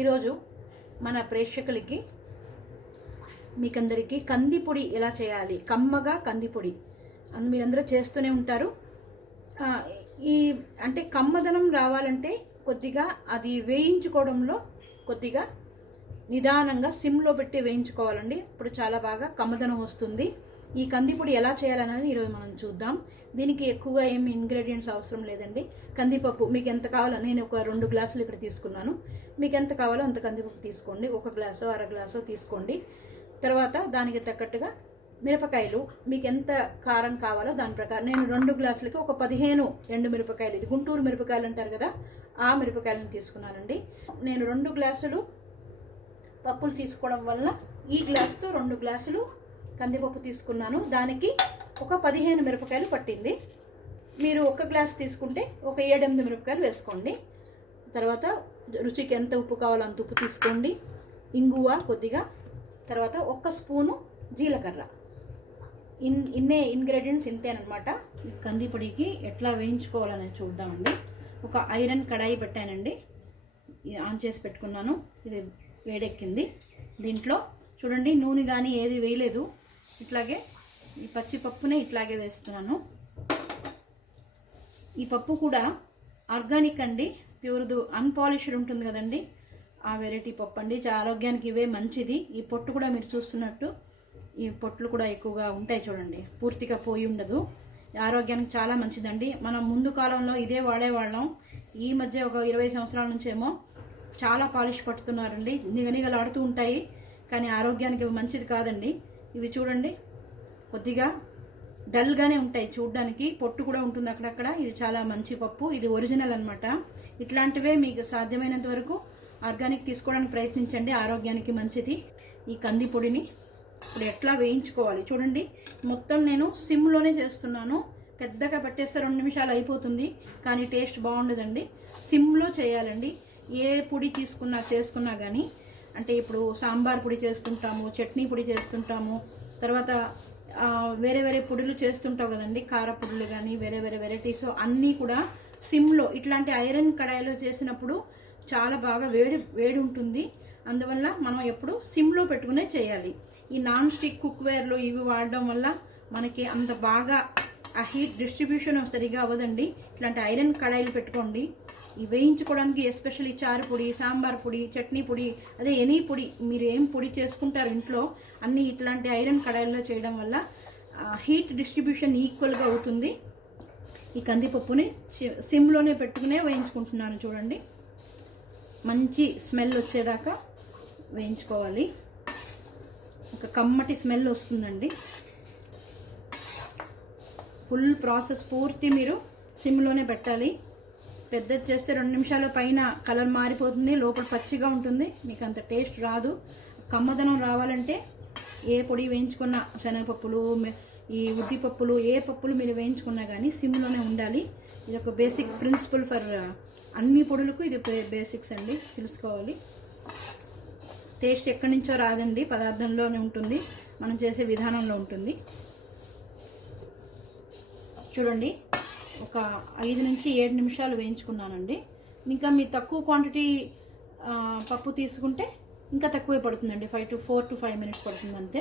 ఈరోజు మన ప్రేక్షకులకి మీకందరికీ కంది పొడి ఎలా చేయాలి, కమ్మగా కంది పొడి అని మీరందరూ చేస్తూనే ఉంటారు. ఈ అంటే కమ్మదనం రావాలంటే కొద్దిగా అది వేయించుకోవడంలో కొద్దిగా నిదానంగా సిమ్లో పెట్టి వేయించుకోవాలండి. ఇప్పుడు చాలా బాగా కమ్మదనం వస్తుంది. ఈ కందిపొడి ఎలా చేయాలనేది ఈరోజు మనం చూద్దాం. దీనికి ఎక్కువగా ఏమి ఇంగ్రీడియంట్స్ అవసరం లేదండి. కందిపప్పు మీకు ఎంత కావాలో, నేను ఒక 2 గ్లాసులు ఇక్కడ తీసుకున్నాను. మీకు ఎంత కావాలో అంత కందిపప్పు తీసుకోండి. 1 గ్లాసో 1/2 గ్లాసో తీసుకోండి. తర్వాత దానికి తగ్గట్టుగా మిరపకాయలు మీకు ఎంత కారం కావాలో దాని ప్రకారం నేను 2 గ్లాసులకి ఒక 15 ఎండు మిరపకాయలు, ఇది గుంటూరు మిరపకాయలు అంటారు కదా, ఆ మిరపకాయలను తీసుకున్నానండి. నేను 2 గ్లాసులు పప్పులు తీసుకోవడం వల్ల ఈ గ్లాసుతో 2 గ్లాసులు కందిపప్పు తీసుకున్నాను. దానికి ఒక 15 మిరపకాయలు పట్టింది. మీరు 1 గ్లాస్ తీసుకుంటే ఒక 7-8 మిరపకాయలు వేసుకోండి. తర్వాత రుచికి ఎంత ఉప్పు కావాలో అంత ఉప్పు తీసుకోండి. ఇంగువ కొద్దిగా, తర్వాత 1 స్పూను జీలకర్ర. ఇన్నే ఇంగ్రీడియంట్స్ ఇంతేనమాట. కందిపొడికి ఎట్లా వేయించుకోవాలనేది చూద్దామండి. ఒక ఐరన్ కడాయి పెట్టానండి, ఆన్ చేసి పెట్టుకున్నాను. ఇది వేడెక్కింది. దీంట్లో చూడండి, నూనె కానీ ఏది వేయలేదు. ఇట్లాగే ఈ పచ్చి పప్పునే ఇట్లాగే వేస్తున్నాను. ఈ పప్పు కూడా ఆర్గానిక్ అండి, ప్యూర్దు అన్పాలిష్డ్ ఉంటుంది కదండి, ఆ వెరైటీ పప్పు అండి. ఆరోగ్యానికి ఇవే మంచిది. ఈ పొట్టు కూడా మీరు చూస్తున్నట్టు ఈ పొట్లు కూడా ఎక్కువగా ఉంటాయి చూడండి, పూర్తిగా పోయి ఉండదు. ఆరోగ్యానికి చాలా మంచిదండి. మనం ముందు కాలంలో ఇదే వాడేవాళ్ళం. ఈ మధ్య ఒక 20 సంవత్సరాల నుంచేమో చాలా పాలిష్ పట్టుతున్నారండి, నిగనిగలాడుతూ ఉంటాయి. కానీ ఆరోగ్యానికి ఇవి మంచిది కాదండి. ఇవి చూడండి కొద్దిగా డల్గానే ఉంటాయి చూడడానికి, పొట్టు కూడా ఉంటుంది అక్కడక్కడ. ఇది చాలా మంచి పప్పు, ఇది ఒరిజినల్ అనమాట. ఇట్లాంటివే మీకు సాధ్యమైనంత వరకు ఆర్గానిక్ తీసుకోవడానికి ప్రయత్నించండి, ఆరోగ్యానికి మంచిది. ఈ కంది పొడిని ఇప్పుడు ఎట్లా వేయించుకోవాలి చూడండి. మొత్తం నేను సిమ్లోనే చేస్తున్నాను. పెద్దగా పెట్టేస్తే 2 నిమిషాలు అయిపోతుంది, కానీ టేస్ట్ బాగుండదండి. సిమ్లో చేయాలండి. ఏ పొడి చేసుకున్నా కానీ, అంటే ఇప్పుడు సాంబార్ పొడి చేస్తుంటాము, చట్నీ పొడి చేస్తుంటాము, తర్వాత వేరే వేరే పొడులు చేస్తుంటావు కదండి, కార పొడులు కానీ వేరే వేరే వెరైటీస్ అన్నీ కూడా సిమ్లో, ఇట్లాంటి ఐరన్ కడాయిలో చేసినప్పుడు చాలా బాగా వేడి ఉంటుంది. అందువల్ల మనం ఎప్పుడు సిమ్లో పెట్టుకునే చేయాలి. ఈ నాన్ స్టిక్ కుక్వేర్లు ఇవి వాడడం వల్ల మనకి అంత బాగా ఆ హీట్ డిస్ట్రిబ్యూషన్ సరిగా అవ్వదండి. ఇట్లాంటి ఐరన్ కడాయిలు పెట్టుకోండి. ఈ వేయించుకోవడానికి ఎస్పెషల్లీ చారు పొడి, సాంబార్ పొడి, చట్నీ పొడి, అదే ఎనీ పొడి మీరు ఏం పొడి చేసుకుంటారు ఇంట్లో అన్నీ ఇట్లాంటి ఐరన్ కడాయిల్లో చేయడం వల్ల హీట్ డిస్ట్రిబ్యూషన్ ఈక్వల్గా అవుతుంది. ఈ కందిపప్పుని సిమ్లోనే పెట్టుకునే వేయించుకుంటున్నాను చూడండి. మంచి స్మెల్ వచ్చేదాకా వేయించుకోవాలి. ఒక కమ్మటి స్మెల్ వస్తుందండి. ఫుల్ ప్రాసెస్ పూర్తి మీరు సిమ్లోనే పెట్టాలి. పెద్దది చేస్తే 2 నిమిషాల పైన కలర్ మారిపోతుంది, లోపల పచ్చిగా ఉంటుంది, మీకు అంత టేస్ట్ రాదు. కమ్మదనం రావాలంటే ఏ పొడి వేయించుకున్న శనగపప్పులు, ఈ ఉద్దిపప్పులు, ఏ పప్పులు మీరు వేయించుకున్నా కానీ సిమ్లోనే ఉండాలి. ఇది ఒక బేసిక్ ప్రిన్సిపల్ ఫర్ అన్ని పొడులకు, ఇది బేసిక్స్ అండి, తెలుసుకోవాలి. టేస్ట్ ఎక్కడి నుంచో రాదండి, పదార్థంలోనే ఉంటుంది, మనం చేసే విధానంలో ఉంటుంది. చూడండి, ఒక 5 నుంచి 7 నిమిషాలు వేయించుకున్నానండి. ఇంకా మీ తక్కువ క్వాంటిటీ పప్పు తీసుకుంటే ఇంకా తక్కువే పడుతుందండి, 4 to 5 మినిట్స్ పడుతుంది అంతే.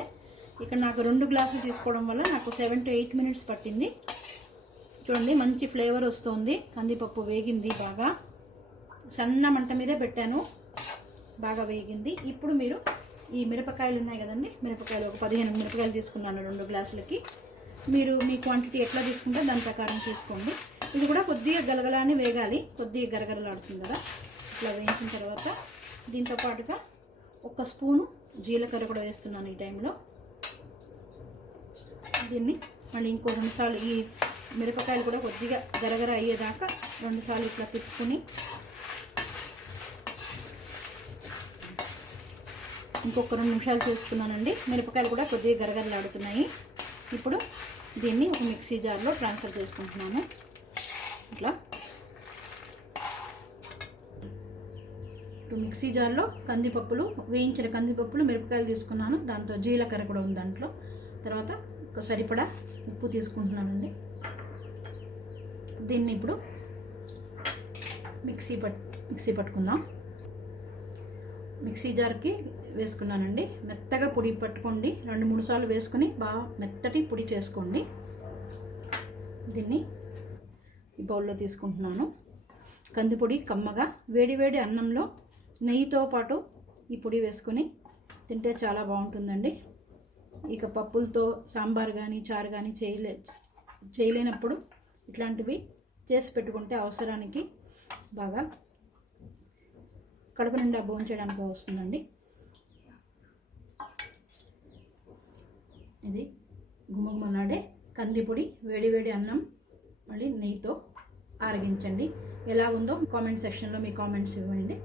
ఇక్కడ నాకు 2 గ్లాసులు తీసుకోవడం వల్ల నాకు 7 to 8 మినిట్స్ పట్టింది. చూడండి, మంచి ఫ్లేవర్ వస్తుంది. కందిపప్పు వేగింది, బాగా సన్న మంట మీదే పెట్టాను, బాగా వేగింది. ఇప్పుడు మీరు ఈ మిరపకాయలు ఉన్నాయి కదండి, మిరపకాయలు ఒక 15 మిరపకాయలు తీసుకున్నాను 2 గ్లాసులకి. మీరు మీ క్వాంటిటీ ఎట్లా తీసుకుంటే దాని ప్రకారం తీసుకోండి. ఇది కూడా కొద్దిగా గలగలానే వేగాలి, కొద్దిగా గరగరలాడుతుంది కదా. ఇట్లా వేయించిన తర్వాత దీంతో పాటుగా 1 స్పూను జీలకర్ర కూడా వేస్తున్నాను ఈ టైంలో. దీన్ని మళ్ళీ ఇంకో 2 సార్లు, ఈ మిరపకాయలు కూడా కొద్దిగా గరగర అయ్యేదాకా 2 సార్లు ఇట్లా తిప్పుకొని ఇంకొక 2 నిమిషాలు చేసుకున్నానండి. మిరపకాయలు కూడా కొద్దిగా గరగరలాడుతున్నాయి. ఇప్పుడు దీన్ని ఒక మిక్సీ జార్లో ట్రాన్స్ఫర్ చేసుకుంటున్నాను. ఇట్లా మిక్సీ జార్లో కందిపప్పులు, వేయించిన కందిపప్పులు, మిరపకాయలు తీసుకున్నాను, దాంతో జీలకర్ర కూడా ఉంది దాంట్లో. తర్వాత ఒక సరిపడా ఉప్పు తీసుకుంటున్నానండి. దీన్ని ఇప్పుడు మిక్సీ పట్టుకుందాం. మిక్సీ జార్కి వేసుకున్నానండి. మెత్తగా పొడి పట్టుకోండి. 2-3 సార్లు వేసుకుని బాగా మెత్తటి పొడి చేసుకోండి. దీన్ని ఈ బౌల్లో తీసుకుంటున్నాను. కందిపొడి కమ్మగా వేడి అన్నంలో నెయ్యితో పాటు ఈ పొడి వేసుకొని తింటే చాలా బాగుంటుందండి. ఇక పప్పులతో సాంబార్ కానీ చారు కానీ చేయలేనప్పుడు ఇట్లాంటివి చేసి పెట్టుకుంటే అవసరానికి బాగా కడుపు నిండా భోంచేయడానికి వస్తుందండి. ఇది గుమగుమలాడే కందిపొడి వేడి అన్నం మళ్ళీ నెయ్యితో ఆరగించండి. ఎలా ఉందో కామెంట్ సెక్షన్లో మీ కామెంట్స్ ఇవ్వండి.